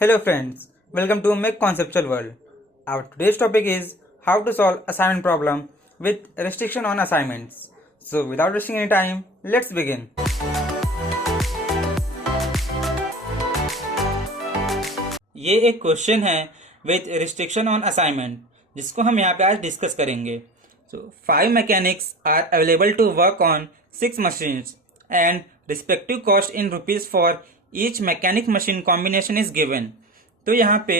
Hello friends, welcome to Make Conceptual World. Our today's topic is how to solve assignment problem with restriction on assignments. So without wasting any time, let's begin. ये एक question है with restriction on assignment जिसको हम यहाँ पे आज discuss करेंगे. So 5 mechanics are available to work on 6 machines and respective cost in rupees for each mechanic machine combination is given. तो यहाँ पे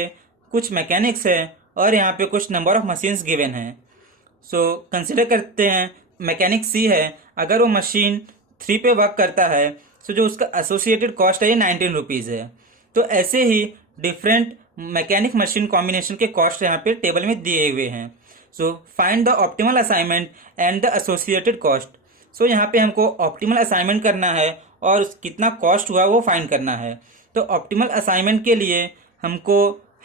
कुछ मैकेनिक्स है और यहाँ पे कुछ नंबर ऑफ मशीन्स गिवन है. सो कंसिडर करते हैं मैकेनिक सी है. अगर वो मशीन 3 पे वर्क करता है सो जो उसका एसोसिएटेड कॉस्ट है ये 19 रुपीज़ है. तो ऐसे ही डिफरेंट मैकेनिक मशीन कॉम्बिनेशन के कॉस्ट यहाँ पे टेबल में दिए हुए हैं. So find the optimal assignment and the associated cost. So यहाँ पे हमको ऑप्टिमल असाइनमेंट करना है और कितना कॉस्ट हुआ वो फाइंड करना है. तो ऑप्टिमल असाइनमेंट के लिए हमको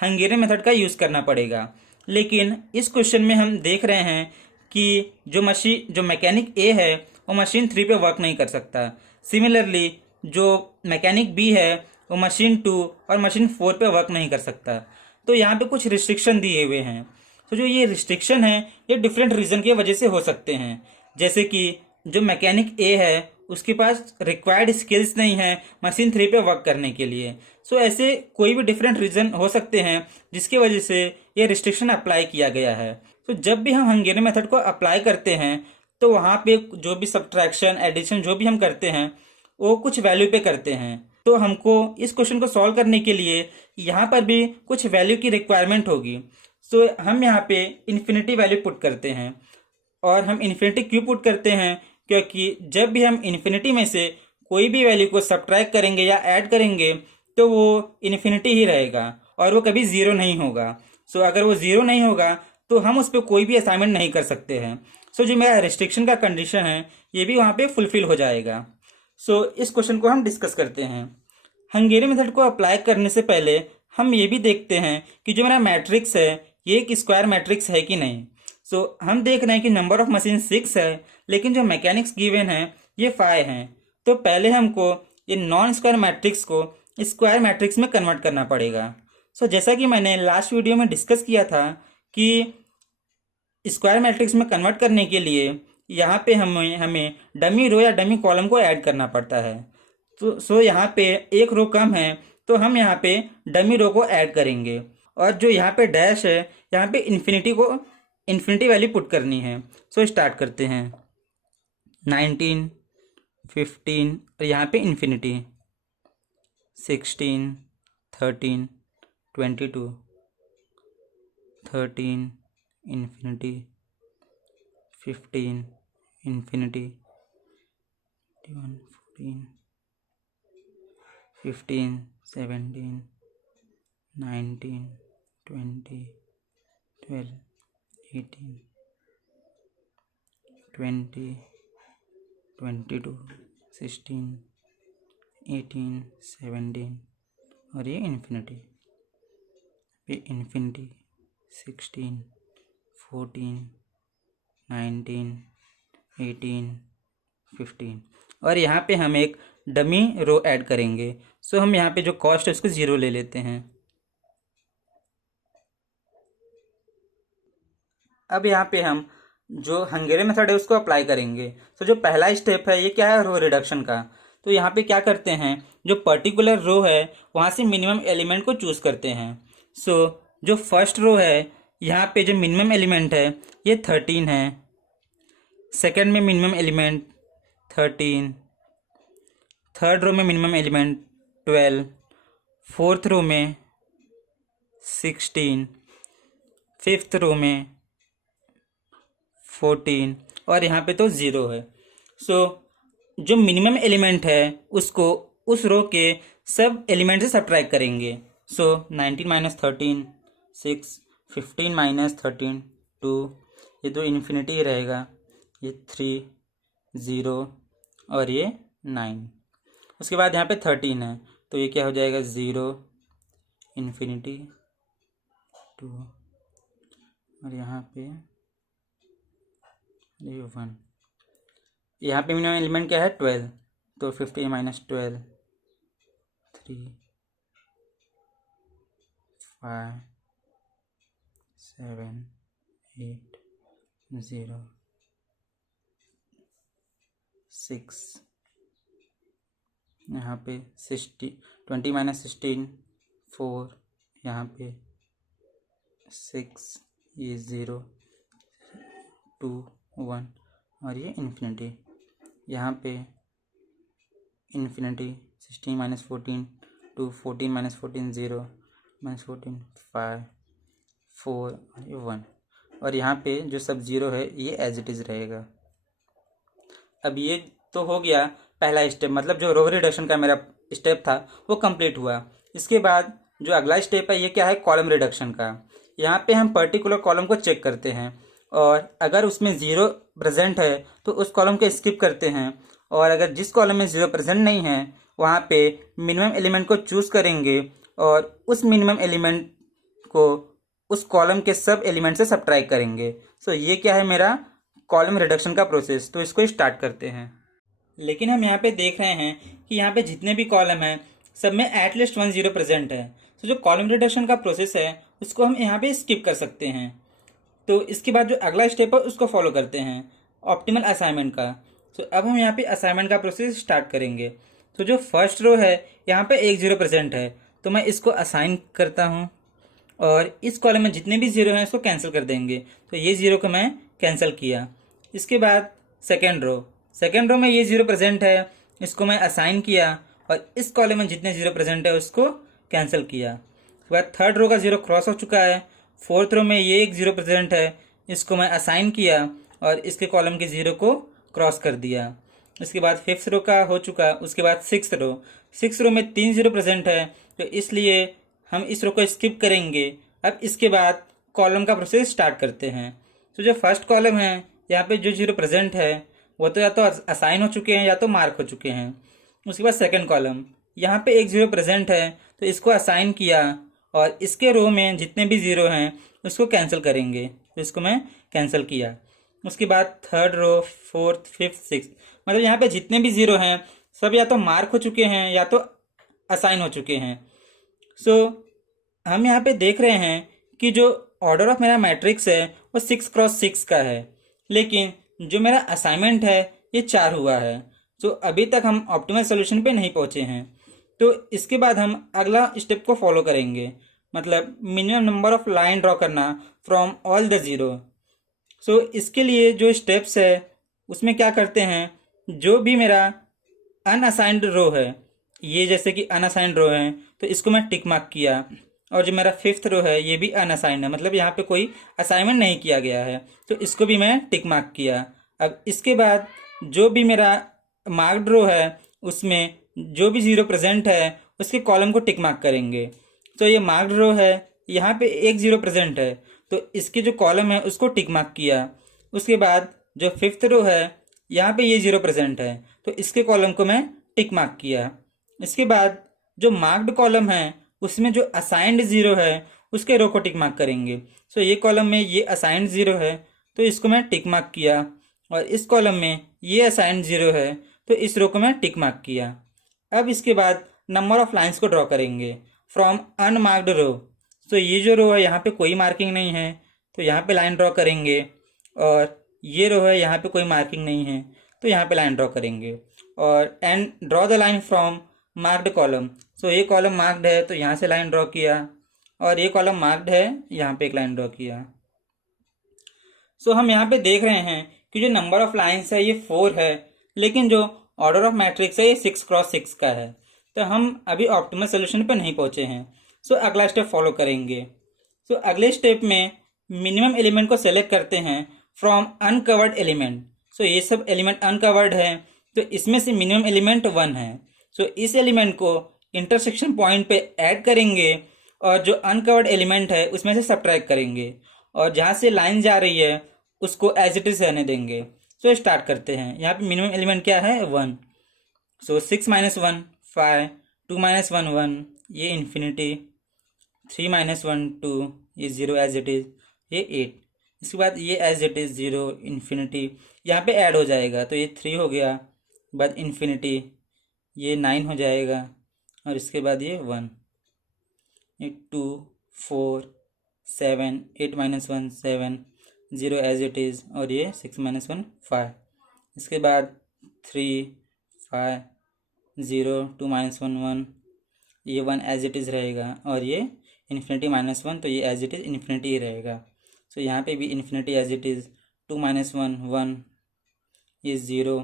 हंगेरियन मेथड का यूज़ करना पड़ेगा. लेकिन इस क्वेश्चन में हम देख रहे हैं कि जो मैकेनिक ए है वो मशीन 3 पे वर्क नहीं कर सकता. सिमिलरली जो मैकेनिक बी है वो मशीन 2 और मशीन 4 पे वर्क नहीं कर सकता. तो यहाँ पे कुछ रिस्ट्रिक्शन दिए हुए हैं. तो जो ये रिस्ट्रिक्शन है ये डिफरेंट रीज़न की वजह से हो सकते हैं. जैसे कि जो मैकेनिक ए है उसके पास रिक्वायर्ड स्किल्स नहीं है मशीन 3 पे वर्क करने के लिए. सो ऐसे कोई भी डिफरेंट रीज़न हो सकते हैं जिसकी वजह से ये रिस्ट्रिक्शन अप्लाई किया गया है. तो जब भी हम हंगेरियन मेथड को अप्लाई करते हैं तो वहाँ पे जो भी सब्ट्रैक्शन एडिशन जो भी हम करते हैं वो कुछ वैल्यू पे करते हैं. तो हमको इस क्वेश्चन को सॉल्व करने के लिए यहाँ पर भी कुछ वैल्यू की रिक्वायरमेंट होगी. सो हम यहाँ पे इन्फिनिटी वैल्यू पुट करते हैं. और हम इन्फिनिटी क्यों पुट करते हैं? क्योंकि जब भी हम इन्फिनिटी में से कोई भी वैल्यू को सब्ट्रैक्ट करेंगे या ऐड करेंगे तो वो इन्फिनिटी ही रहेगा और वो कभी ज़ीरो नहीं होगा. सो अगर वो ज़ीरो नहीं होगा तो हम उस पर कोई भी असाइनमेंट नहीं कर सकते हैं. सो जो मेरा रिस्ट्रिक्शन का कंडीशन है ये भी वहाँ पे फुलफिल हो जाएगा. सो इस क्वेश्चन को हम डिस्कस करते हैं. हंगेरियन मेथड को अप्लाई करने से पहले हम ये भी देखते हैं कि जो मेरा मैट्रिक्स है ये एक स्क्वायर मैट्रिक्स है कि नहीं. सो हम देख रहे हैं कि नंबर ऑफ मशीन 6 है लेकिन जो मैकेनिक्स गिवन है ये 5 हैं. तो पहले हमको ये नॉन स्क्वायर मैट्रिक्स को स्क्वायर मैट्रिक्स में कन्वर्ट करना पड़ेगा. सो जैसा कि मैंने लास्ट वीडियो में डिस्कस किया था कि स्क्वायर मैट्रिक्स में कन्वर्ट करने के लिए यहाँ पे हमें डमी रो या डमी कॉलम को ऐड करना पड़ता है. तो यहाँ पे एक रो कम है तो हम यहाँ पे डमी रो को ऐड करेंगे और जो यहाँ पे डैश है यहाँ पे इन्फिनिटी वैल्यू पुट करनी है. सो स्टार्ट करते हैं. 19, 15 और यहाँ पे इन्फिनिटी. 16, 13, 22, 13 इन्फिनिटी, 15 इन्फिनिटी, 21, 14, 15, 17, 19, 20, 12, 18, 20, 22, 16, 18, 17 और ये इन्फिनिटी. ये इन्फिनिटी 16, 14, 19, 18, 15 और यहाँ पे हम एक डमी रो ऐड करेंगे. सो हम यहाँ पे जो कॉस्ट है उसको 0 ले लेते हैं. अब यहाँ पे हम जो हंगेरियन मेथड है उसको अप्लाई करेंगे. तो जो पहला स्टेप है ये क्या है? रो रिडक्शन का. तो यहाँ पे क्या करते हैं जो पर्टिकुलर रो है वहाँ से मिनिमम एलिमेंट को चूज़ करते हैं. सो जो फर्स्ट रो है यहाँ पे जो मिनिमम एलिमेंट है ये 13 है. सेकंड में मिनिमम एलिमेंट 13. थर्ड रो में मिनिमम एलिमेंट 12. फोर्थ रो में 16. फिफ्थ रो में 14 और यहाँ पे तो 0 है. सो जो मिनिमम एलिमेंट है उसको उस रो के सब एलिमेंट से सब्ट्रैक्ट करेंगे. सो 19 माइनस 13 6, 15 माइनस 13 2, ये तो इन्फिनिटी ही रहेगा. ये 3 0 और ये 9. उसके बाद यहाँ पे 13 है तो ये क्या हो जाएगा 0 इन्फिनिटी 2 और यहाँ पे ये 1. यहाँ पे मिनिमम एलिमेंट क्या है 12 तो 15 माइनस 12 3 5 7 8 0 6, यहाँ पे 20 माइनस 16 4, यहाँ पे 6, ये 0 2 1 और ये इन्फिनिटी, यहाँ पे इन्फिनिटी 16 माइनस 14 2, 14 माइनस 14 0 माइनस 14 5 4 और ये 1, और यहाँ पे जो सब 0 है ये एज इट इज़ रहेगा। अब ये तो हो गया पहला स्टेप, मतलब जो रो रिडक्शन का मेरा स्टेप था वो कंप्लीट हुआ। इसके बाद जो अगला स्टेप है ये क्या है, कॉलम रिडक्शन का। यहाँ पे हम पर्टिकुलर कॉलम को चेक करते हैं और अगर उसमें 0 प्रेजेंट है तो उस कॉलम को स्किप करते हैं, और अगर जिस कॉलम में 0 प्रेजेंट नहीं है वहाँ पे मिनिमम एलिमेंट को चूज़ करेंगे और उस मिनिमम एलिमेंट को उस कॉलम के सब एलिमेंट से सब्ट्रैक्ट करेंगे। सो ये क्या है मेरा कॉलम रिडक्शन का प्रोसेस। तो इसको स्टार्ट करते हैं। लेकिन हम यहाँ पे देख रहे हैं कि यहाँ पे जितने भी कॉलम हैं सब में एटलीस्ट 1 0 प्रेजेंट है। तो जो कॉलम रिडक्शन का प्रोसेस है उसको हम यहाँ पे स्किप कर सकते हैं। तो इसके बाद जो अगला स्टेप है उसको फॉलो करते हैं, ऑप्टिमल असाइनमेंट का। तो अब हम यहाँ पे असाइनमेंट का प्रोसेस स्टार्ट करेंगे। तो जो फर्स्ट रो है यहाँ पे 1 0 प्रेजेंट है, तो मैं इसको असाइन करता हूँ और इस कॉलम में जितने भी 0 हैं उसको कैंसिल कर देंगे। तो ये 0 को मैं कैंसिल किया। इसके बाद सेकेंड रो में ये 0 प्रेजेंट है, इसको मैं असाइन किया और इस कॉलम में जितने 0 प्रेजेंट है उसको कैंसिल किया। उसके बाद थर्ड रो का 0 क्रॉस हो चुका है। फोर्थ रो में ये एक 0 प्रेजेंट है, इसको मैं असाइन किया और इसके कॉलम के 0 को क्रॉस कर दिया। इसके बाद फिफ्थ रो का हो चुका। उसके बाद सिक्स रो में 3 0 प्रेजेंट है, तो इसलिए हम इस रो को स्किप करेंगे। अब इसके बाद कॉलम का प्रोसेस स्टार्ट करते हैं। तो जो फर्स्ट कॉलम है यहाँ पे जो 0 प्रेजेंट है वो तो या तो असाइन हो चुके हैं या तो मार्क हो चुके हैं। उसके बाद सेकंड कॉलम, यहाँ पे एक 0 प्रेजेंट है तो इसको असाइन किया और इसके रो में जितने भी 0 हैं उसको कैंसिल करेंगे। तो इसको मैं कैंसिल किया। उसके बाद third row, fourth, fifth, six, मतलब यहाँ पे जितने भी 0 हैं सब या तो मार्क हो चुके हैं या तो असाइन हो चुके हैं। सो हम यहाँ पे देख रहे हैं कि जो ऑर्डर ऑफ मेरा मैट्रिक्स है वो 6 क्रॉस 6 का है, लेकिन जो मेरा असाइनमेंट है ये 4 हुआ है। तो अभी तक हम ऑप्टिमल सोल्यूशन पे नहीं पहुँचे हैं। तो इसके बाद हम अगला स्टेप को फॉलो करेंगे, मतलब minimum number of line draw करना फ्रॉम ऑल द 0। सो इसके लिए जो स्टेप्स है उसमें क्या करते हैं, जो भी मेरा अनअसाइंड रो है, ये जैसे कि अनअसाइंड रो है तो इसको मैं टिक मार्क किया, और जो मेरा फिफ्थ रो है ये भी अनअसाइंड है, मतलब यहाँ पे कोई असाइनमेंट नहीं किया गया है, तो इसको भी मैं टिक मार्क किया। अब इसके बाद जो भी मेरा मार्क्ड रो है उसमें जो भी 0 प्रेजेंट है उसके कॉलम को टिक मार्क करेंगे। तो ये मार्क्ड रो है, यहाँ पे एक 0 प्रेजेंट है तो इसके जो कॉलम है उसको टिक मार्क किया। उसके बाद जो फिफ्थ रो है यहाँ पे ये 0 प्रेजेंट है तो इसके कॉलम को मैं टिक मार्क किया। इसके बाद जो मार्क्ड कॉलम है उसमें जो असाइंड 0 है उसके रो को टिक मार्क करेंगे। सो ये कॉलम में ये असाइंड 0 है तो इसको मैं टिक मार्क किया, और इस कॉलम में ये असाइंड 0 है तो इस रो को मैं टिक मार्क किया। अब इसके बाद नंबर ऑफ लाइंस को ड्रॉ करेंगे फ्रॉम अनमार्क्ड रो। तो ये जो रो है यहाँ पे कोई मार्किंग नहीं है तो यहाँ पे लाइन ड्रॉ करेंगे, और ये रो है यहाँ पे कोई मार्किंग नहीं है तो यहाँ पे लाइन ड्रॉ करेंगे, और and draw the line from marked column. So ये कॉलम मार्क्ड है तो यहाँ से लाइन ड्रॉ किया, और ये कॉलम मार्क्ड है यहाँ पे एक लाइन ड्रॉ किया। सो हम यहाँ पे देख रहे हैं कि जो नंबर ऑफ लाइन्स है ये 4 है, लेकिन जो ऑर्डर ऑफ मैट्रिक्स है ये 6 क्रॉस 6 का है। तो हम अभी ऑप्टिमल सोल्यूशन पे नहीं पहुँचे हैं। सो अगला स्टेप फॉलो करेंगे। सो अगले स्टेप में मिनिमम एलिमेंट को सेलेक्ट करते हैं फ्रॉम अनकवर्ड एलिमेंट। सो ये सब एलिमेंट अनकवर्ड है तो इसमें से मिनिमम एलिमेंट 1 है। सो इस एलिमेंट को इंटरसेक्शन पॉइंट पे ऐड करेंगे और जो अनकवर्ड एलिमेंट है उसमें से सब्ट्रैक्ट करेंगे, और जहाँ से लाइन जा रही है उसको एज इट इज रहने देंगे। सो स्टार्ट करते हैं। यहाँ पे मिनिमम एलिमेंट क्या है, 1। सो 6 - 1 5, 2 - 1 1, ये इन्फिनिटी, 3 - 1 2, ये 0 एज इट इज, ये 8। इसके बाद ये एज इट इज 0 इन्फिनिटी, यहाँ पे ऐड हो जाएगा तो ये 3 हो गया, बाद इन्फिनिटी, ये 9 हो जाएगा, और इसके बाद ये 1, ये 2 4 7 8 माइनस 1 7 0 एज इट इज़, और ये 6 माइनस 1 5। इसके बाद 3 5 0 2 माइनस 1 1, ये 1 एज इट इज़ रहेगा, और ये इन्फिनिटी माइनस 1, तो ये एज इट इज़ इन्फिनिटी ही रहेगा। सो यहाँ पे भी infinity as it is, 2 minus 1 1, ये 0,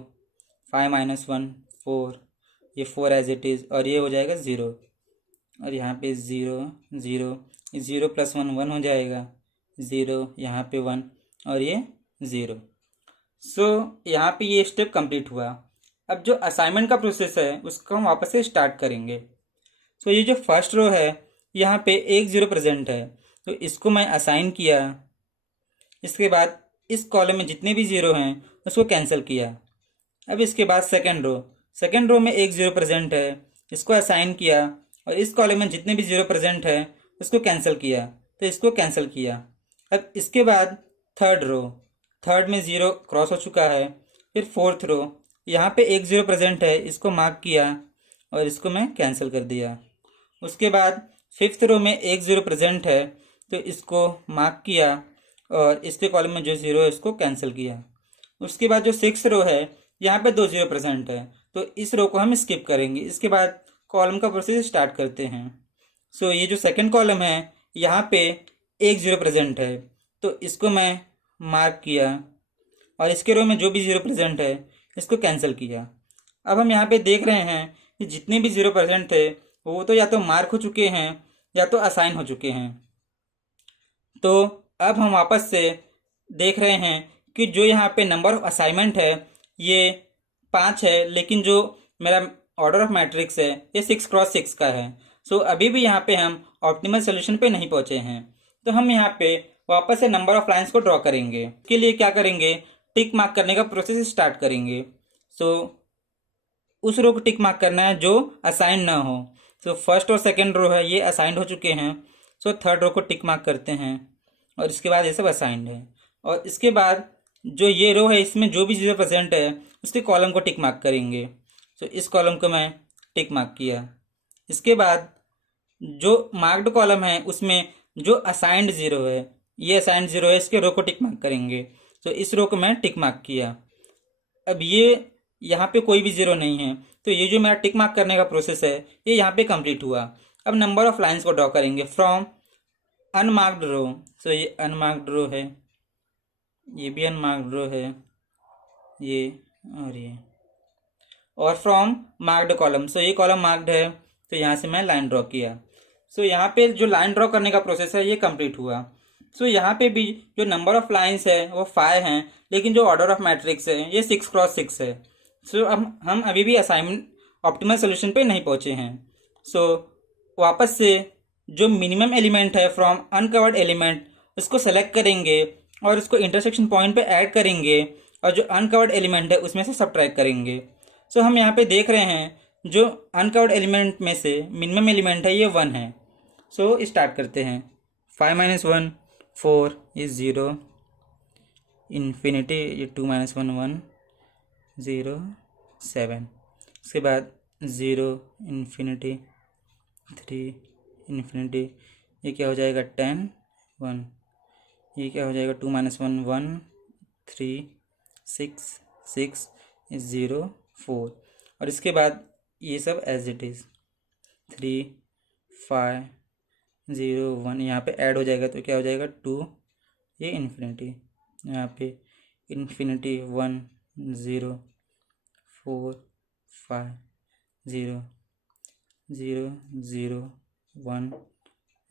5 माइनस 1 4, ये 4 एज इट इज़, और ये हो जाएगा 0, और यहाँ पे 0 0, 0 प्लस 1 1 हो जाएगा, 0 यहाँ पे 1, और ये 0। सो यहाँ पे ये स्टेप कंप्लीट हुआ। अब जो असाइनमेंट का प्रोसेस है उसको हम वापस से स्टार्ट करेंगे। सो ये जो फर्स्ट रो है यहाँ पे 1 0 प्रेजेंट है, तो इसको मैं असाइन किया। इसके बाद इस कॉलम में जितने भी ज़ीरो हैं उसको कैंसिल किया। अब इसके बाद सेकेंड रो में 1 0 प्रेजेंट है, इसको असाइन किया, और इस कॉलम में जितने भी ज़ीरो प्रेजेंट है उसको कैंसिल किया, तो इसको कैंसिल किया। अब इसके बाद थर्ड में 0 क्रॉस हो चुका है। फिर फोर्थ रो, यहाँ पे 1 0 प्रेजेंट है, इसको मार्क किया और इसको मैं कैंसिल कर दिया। उसके बाद फिफ्थ रो में 1 0 प्रेजेंट है, तो इसको मार्क किया और इसके कॉलम में जो 0 है इसको कैंसिल किया। उसके बाद जो सिक्स्थ रो है यहाँ पे 2 0 प्रेजेंट है, तो इस रो को हम स्किप करेंगे। इसके बाद कॉलम का प्रोसेस स्टार्ट करते हैं। सो ये जो सेकंड कॉलम है यहाँ पे 1 0 प्रेजेंट है, तो इसको मैं मार्क किया और इसके रो में जो भी 0 प्रेजेंट है इसको कैंसिल किया। अब हम यहाँ पे देख रहे हैं कि जितने भी 0 प्रेजेंट थे वो तो या तो मार्क हो चुके हैं या तो असाइन हो चुके हैं। तो अब हम वापस से देख रहे हैं कि जो यहाँ पे नंबर ऑफ असाइनमेंट है ये 5 है, लेकिन जो मेरा ऑर्डर ऑफ मैट्रिक्स है ये 6 क्रॉस 6 का है। सो अभी भी यहाँ पे हम ऑप्टिमल सोल्यूशन पे नहीं पहुँचे हैं, तो हम यहाँ पे वापस से नंबर ऑफ लाइंस को ड्रॉ करेंगे। इसके लिए क्या करेंगे, टिक मार्क करने का प्रोसेस स्टार्ट करेंगे। सो उस रो को टिक मार्क करना है जो असाइन ना हो। सो फर्स्ट और सेकेंड रो है ये असाइंड हो चुके हैं, सो थर्ड रो को टिक मार्क करते हैं और इसके बाद ये सब असाइंड है। और इसके बाद जो ये रो है इसमें जो भी 0 प्रेजेंट है उसके कॉलम को टिक मार्क करेंगे। सो इस कॉलम को मैं टिक मार्क किया। इसके बाद जो मार्क्ड कॉलम है उसमें जो असाइंड 0 है, ये असाइंड 0 है, इसके रो को टिक मार्क करेंगे। तो इस रो को मैं टिक मार्क किया। अब ये यहाँ पे कोई भी 0 नहीं है, तो ये जो मेरा टिक मार्क करने का प्रोसेस है ये यहाँ पे कंप्लीट हुआ। अब नंबर ऑफ लाइंस को ड्रॉ करेंगे फ्रॉम अनमार्क्ड रो। सो ये अनमार्क्ड रो है, ये भी अनमार्क्ड रो है, ये और ये, और फ्रॉम मार्क्ड कॉलम। सो ये कॉलम मार्क्ड है, तो यहाँ से मैं लाइन ड्रॉ किया। सो यहाँ पे जो लाइन ड्रॉ करने का प्रोसेस है ये कंप्लीट हुआ। सो यहाँ पे भी जो नंबर ऑफ लाइंस है वो 5 हैं, लेकिन जो ऑर्डर ऑफ मैट्रिक्स है ये 6 क्रॉस 6 है। सो अब हम अभी भी असाइनमेंट ऑप्टिमल सोल्यूशन पे नहीं पहुँचे हैं। सो वापस से जो मिनिमम एलिमेंट है फ्रॉम अनकवर्ड एलिमेंट उसको सेलेक्ट करेंगे और उसको इंटरसेक्शन पॉइंट पे ऐड करेंगे, और जो अनकवर्ड एलिमेंट है उसमें से सब्ट्रैक्ट करेंगे। सो हम यहाँ पे देख रहे हैं जो अनकवर्ड एलिमेंट में से मिनिमम एलिमेंट है ये 1 है। सो स्टार्ट करते हैं। 5 माइनस 1 4, ये 0, इन्फिनिटी ये 2 माइनस 1 1 0 7, इसके बाद 0 इन्फिनिटी 3 इन्फिनिटी, ये क्या हो जाएगा 10 1, ये क्या हो जाएगा 2 माइनस 1 1 3 6 6 0 4, और इसके बाद ये सब एज इट इज़ 3 5 0 1, यहाँ पे ऐड हो जाएगा तो क्या हो जाएगा 2, ये इन्फिनिटी, यहाँ पे इन्फिनिटी 1 0 4 5 0 0 0 1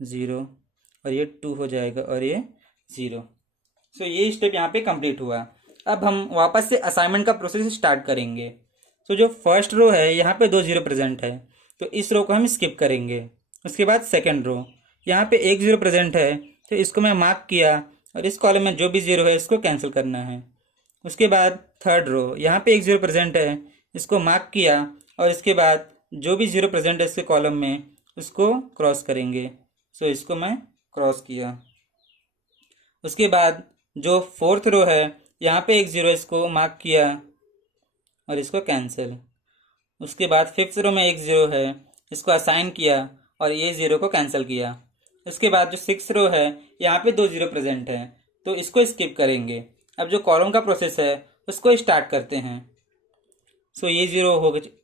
0, और ये 2 हो जाएगा और ये 0। सो ये स्टेप यहाँ पे कंप्लीट हुआ। अब हम वापस से असाइनमेंट का प्रोसेस स्टार्ट करेंगे। सो जो फर्स्ट रो है यहाँ पे 2 0 प्रेजेंट है, तो इस रो को हम स्किप करेंगे। उसके बाद सेकंड रो, यहाँ पे 1 0 प्रेजेंट है, तो इसको मैं मार्क किया और इस कॉलम में जो भी 0 है इसको कैंसिल करना है। उसके बाद थर्ड रो, यहाँ पे 1 0 प्रेजेंट है, इसको मार्क किया और इसके बाद जो भी 0 प्रेजेंट है इसके कॉलम में उसको क्रॉस करेंगे। सो इसको मैं क्रॉस किया। उसके बाद जो फोर्थ रो है यहाँ पे 1 0, इसको मार्क किया और इसको कैंसिल। उसके बाद फिफ्थ रो में 1 0 है, इसको असाइन किया और ये 0 को कैंसिल किया। उसके बाद जो 6 रो है यहाँ पे 2 जीरो प्रेजेंट है, तो इसको स्किप करेंगे। अब जो कॉलम का प्रोसेस है उसको स्टार्ट करते हैं। सो ये जीरो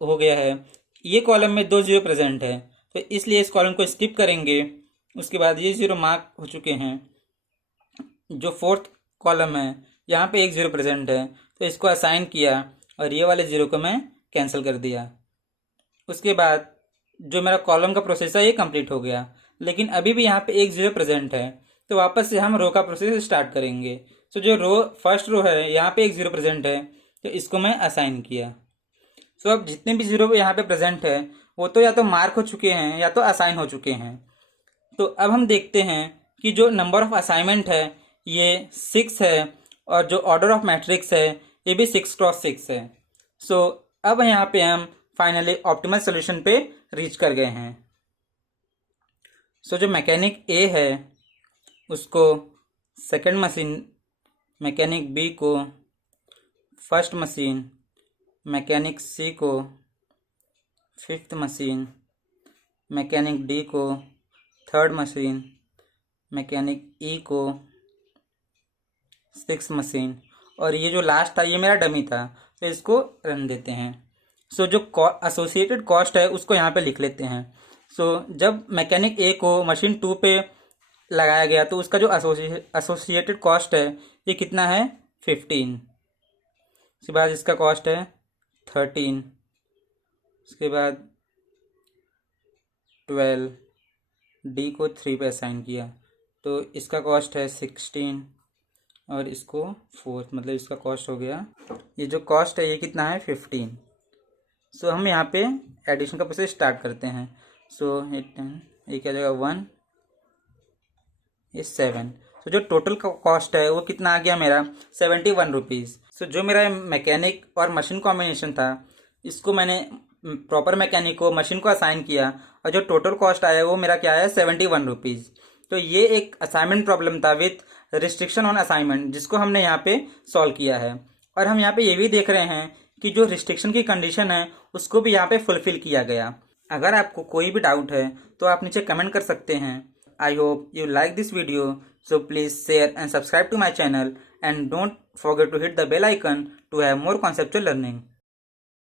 हो गया है, ये कॉलम में 2 जीरो प्रेजेंट है, तो इसलिए इस कॉलम को स्किप करेंगे। उसके बाद ये जीरो मार्क हो चुके हैं। जो फोर्थ कॉलम है यहाँ पे 1 जीरो प्रेजेंट है, तो इसको असाइन किया और ये वाले जीरो को मैं कैंसिल कर दिया। उसके बाद जो मेरा कॉलम का प्रोसेस है ये कंप्लीट हो गया, लेकिन अभी भी यहाँ पे 1 जीरो प्रेजेंट है, तो वापस से हम रो का प्रोसेस स्टार्ट करेंगे। तो जो रो फर्स्ट रो है यहाँ पे 1 जीरो प्रेजेंट है, तो इसको मैं असाइन किया। सो अब जितने भी जीरो यहाँ पे प्रेजेंट है वो तो या तो मार्क हो चुके हैं या तो असाइन हो चुके हैं। तो अब हम देखते हैं कि जो नंबर ऑफ असाइनमेंट है ये 6 है, और जो ऑर्डर ऑफ मैट्रिक्स है ये भी 6 क्रॉस 6 है। सो अब यहाँ पे हम फाइनली ऑप्टिमल सोल्यूशन पे रीच कर गए हैं। सो जो मैकेनिक ए है उसको सेकंड मशीन, मैकेनिक बी को फर्स्ट मशीन, मैकेनिक सी को फिफ्थ मशीन, मैकेनिक डी को थर्ड मशीन, मैकेनिक ई को सिक्स मशीन, और ये जो लास्ट था ये मेरा डमी था, तो इसको रन देते हैं। सो जो एसोसिएटेड कॉस्ट है उसको यहाँ पे लिख लेते हैं। सो जब मैकेनिक ए को मशीन 2 पे लगाया गया तो उसका जो एसोसिएटेड कॉस्ट है ये कितना है 15। उसके बाद इसका कॉस्ट है 13, उसके बाद 12, डी को 3 पे असाइन किया तो इसका कॉस्ट है 16, और इसको 4, मतलब इसका कॉस्ट हो गया, ये जो कॉस्ट है ये कितना है 15। सो हम यहाँ पे एडिशन का प्रोसेस स्टार्ट करते हैं। सो ये क्या जाएगा 1, ये 7। सो जो टोटल का कॉस्ट है वो कितना आ गया मेरा 71 रुपीज़। सो जो मेरा मैकेनिक और मशीन कॉम्बिनेशन था इसको मैंने प्रॉपर मैकेनिक को मशीन को असाइन किया, और जो टोटल कॉस्ट आया वो मेरा क्या है 71 रुपीज़। तो ये एक असाइनमेंट प्रॉब्लम था विथ रिस्ट्रिक्शन ऑन असाइनमेंट, जिसको हमने यहाँ पे सॉल्व किया है। और हम यहाँ पे ये भी देख रहे हैं कि जो रिस्ट्रिक्शन की कंडीशन है उसको भी यहाँ पे फुलफिल किया गया। अगर आपको कोई भी डाउट है तो आप नीचे कमेंट कर सकते हैं। I hope you like this video, so please share and subscribe to my channel, and don't forget to hit the bell icon to have more conceptual learning.